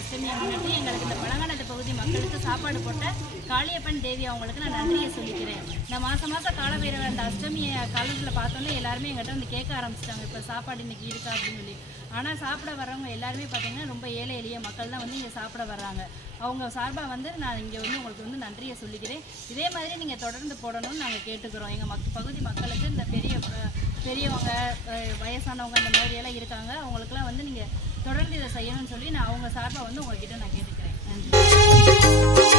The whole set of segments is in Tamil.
அஷ்டமியை முன்னிட்டு எங்களுக்கு இந்த பழங்கானத்து பகுதி மக்களுக்கு சாப்பாடு போட்ட காளியப்பன் தேவி அவங்களுக்கு நான் நன்றியை சொல்லிக்கிறேன். இந்த மாதம் காலபைரவர் அந்த அஷ்டமியை காலத்தில் பார்த்தோன்னே எல்லாருமே எங்கிட்ட வந்து கேட்க ஆரம்பிச்சிட்டாங்க, இப்போ சாப்பாடு இன்னைக்கு இருக்கா அப்படின்னு சொல்லி. ஆனால் சாப்பிட வர்றவங்க எல்லாருமே பார்த்தீங்கன்னா ரொம்ப ஏழை எளிய மக்கள் தான் வந்து இங்கே சாப்பிட வர்றாங்க. அவங்க சார்பாக வந்து நான் இங்கே வந்து உங்களுக்கு வந்து நன்றியை சொல்லிக்கிறேன். இதே மாதிரி நீங்கள் தொடர்ந்து போடணும்னு நாங்கள் கேட்டுக்கிறோம். எங்கள் பகுதி மக்களுக்கு இந்த பெரியவங்க வயசானவங்க இந்த மாதிரியெல்லாம் இருக்காங்க, அவங்களுக்குலாம் வந்து நீங்கள் தொடர்ந்து இதை செய்யணும்னு சொல்லி நான் அவங்க சார்பாக வந்து உங்கள்கிட்ட நான் கேட்டுக்கிறேன். நன்றி.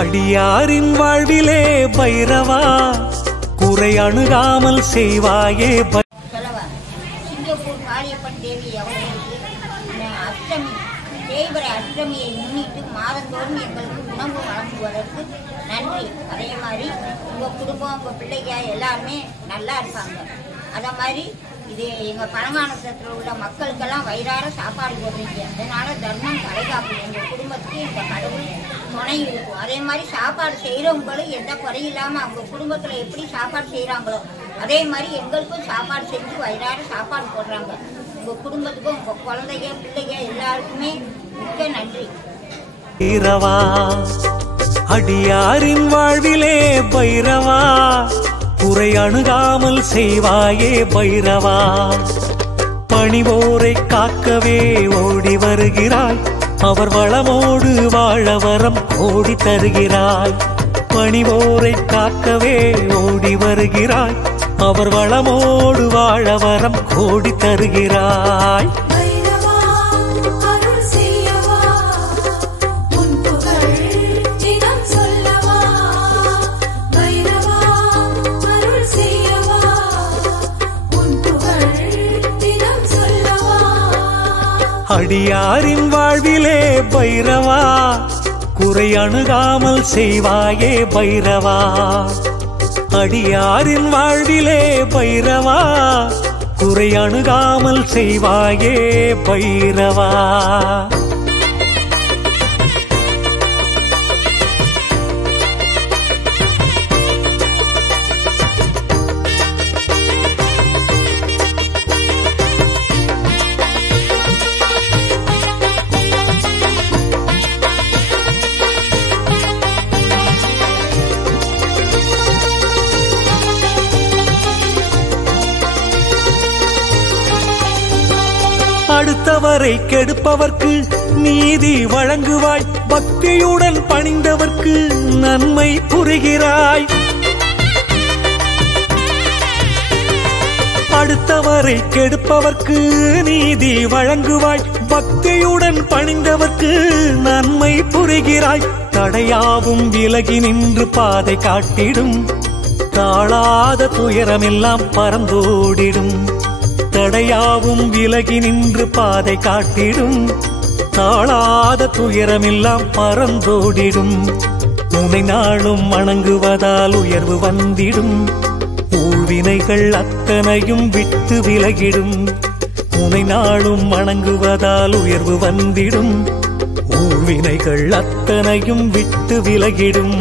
அடியாரின் வாழ்விலே பைரவா குறை அணுகாமல் செய்வாயே. சிங்கப்பூர் காளியப்பன் தேவி அவர்களுக்கு அஷ்டமி தேய்பிறை அஷ்டமியை முன்னிட்டு மாதந்தோறும் எங்களுக்கு உணவு வழங்குவதற்கு நன்றி. அதே மாதிரி உங்கள் குடும்பம் உங்கள் பிள்ளைங்க எல்லாருமே நல்லா இருப்பாங்க. அதே மாதிரி இது எங்கள் பழங்கானத்தில் உள்ள மக்களுக்கெல்லாம் வயிறார சாப்பாடு போடுறீங்க. அதனால தர்மம் தலைகாப்பு எங்கள் குடும்பத்துக்கு இந்த கடவுள் துணை இருக்கும். அதே மாதிரி சாப்பாடு செய்கிறவங்களும் எந்த குறையில்லாமல் அவங்க குடும்பத்தில் எப்படி சாப்பாடு செய்கிறாங்களோ அதே மாதிரி எங்களுக்கும் சாப்பாடு செஞ்சு வயிறார சாப்பாடு போடுறாங்க. உங்கள் குடும்பத்துக்கும் உங்கள் குழந்தைங்க பிள்ளைங்க எல்லாருக்குமே மிக்க நன்றி. பைரவா அடியாரின் வாழ்விலே பைரவா குறை அணுகாமல் செய்வாயே பைரவா. பணிவோரை காக்கவே ஓடி வருகிறாய், அவர் வளமோடு வாழ வரம் கோடி தருகிறாய். பணிவோரை காக்கவே ஓடி வருகிறாய், அவர் வளமோடு வாழ வரம் கோடி தருகிறாய். அடியாரின் வாழ்விலே பைரவா குறை அணுகாமல் செய்வாயே பைரவா. அடியாரின் வாழ்விலே பைரவா குறை அணுகாமல் செய்வாயே பைரவா. அடுத்தவரை கெடுப்பவர்க்கு நீதி வழங்குவாய், பக்தியுடன் பணிந்தவர்க்கு நன்மை புரிகிறாய். அடுத்தவரை கெடுப்பவர்க்கு நீதி வழங்குவாய், பக்தியுடன் பணிந்தவர்க்கு நன்மை புரிகிறாய். தடையாவும் விலகி நின்று பாதை காட்டிடும், தாழாத துயரமெல்லாம் பறந்தோடிடும். தடையாவும் விலகி நின்று பாதை காட்டிடும், தாழாத துயரமெல்லாம் பறந்தோடிடும். உனை நாளும் வணங்குவதால் உயர்வு வந்திடும், ஊழ்வினைகள் அத்தனையும் விட்டு விலகிடும். உனை நாளும் வணங்குவதால் உயர்வு வந்திடும், ஊழ்வினைகள் அத்தனையும் விட்டு விலகிடும்.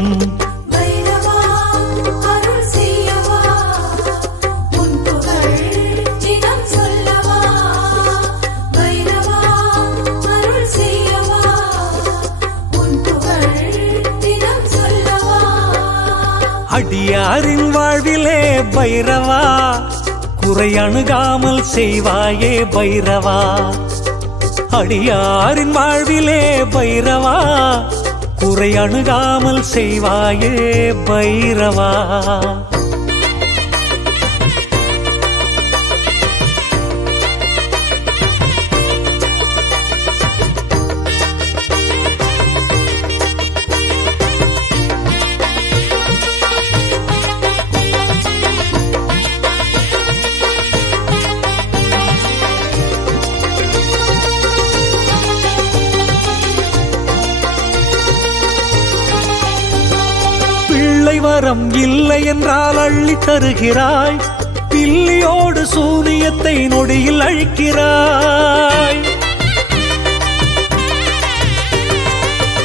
அடியாரின் வாழ்விலே பைரவா குறை அணுகாமல் செய்வாயே பைரவா. அடியாரின் வாழ்விலே பைரவா குறை அணுகாமல் செய்வாயே பைரவா. வரம் இல்லை என்றால் அள்ளி தருகிறாய், பில்லியோடு சூனிய சூனியத்தை நொடியில் அழிக்கிறாய்.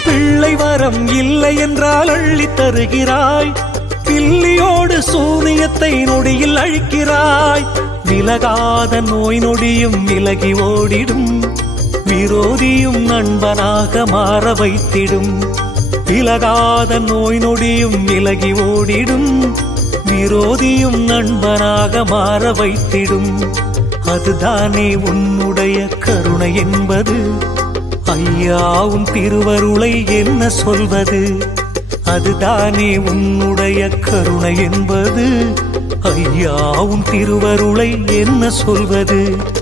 பிள்ளை வரம் இல்லை என்றால் அள்ளித் தருகிறாய். பில்லியோடு சூனியத்தை நொடியில் அழிக்கிறாய். விலகாத நோய் நொடியும் விலகி ஓடிடும். விரோதியும் நண்பனாக மாற வைத்திடும். விலகாத நோய் நொடியும் விலகி ஓடிடும். விரோதியும் நண்பனாக மாற வைத்திடும். அதுதானே உன்னுடைய கருணை என்பது. ஐயாவும் திருவருளை என்ன சொல்வது. அதுதானே உன்னுடைய கருணை என்பது. ஐயாவும் திருவருளை என்ன சொல்வது.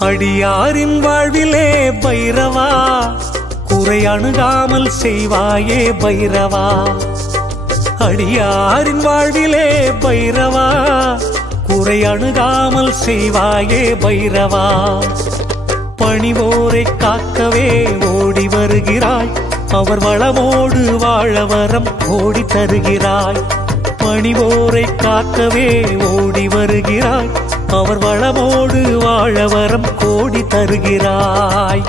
அடியாரின் வாழ்விலே பைரவா குறை அணுகாமல் செய்வாயே பைரவா. அடியாரின் வாழ்விலே பைரவா குறை அணுகாமல் செய்வாயே பைரவா. பணிவோரை காக்கவே ஓடி வருகிறாய். அவர் வளமோடு வாழ வரம் ஓடி தருகிறாய். பணிவோரை காக்கவே ஓடி வருகிறாய். அவர் வளமோடு வாழ வரம் கோடி தருகிறாய்.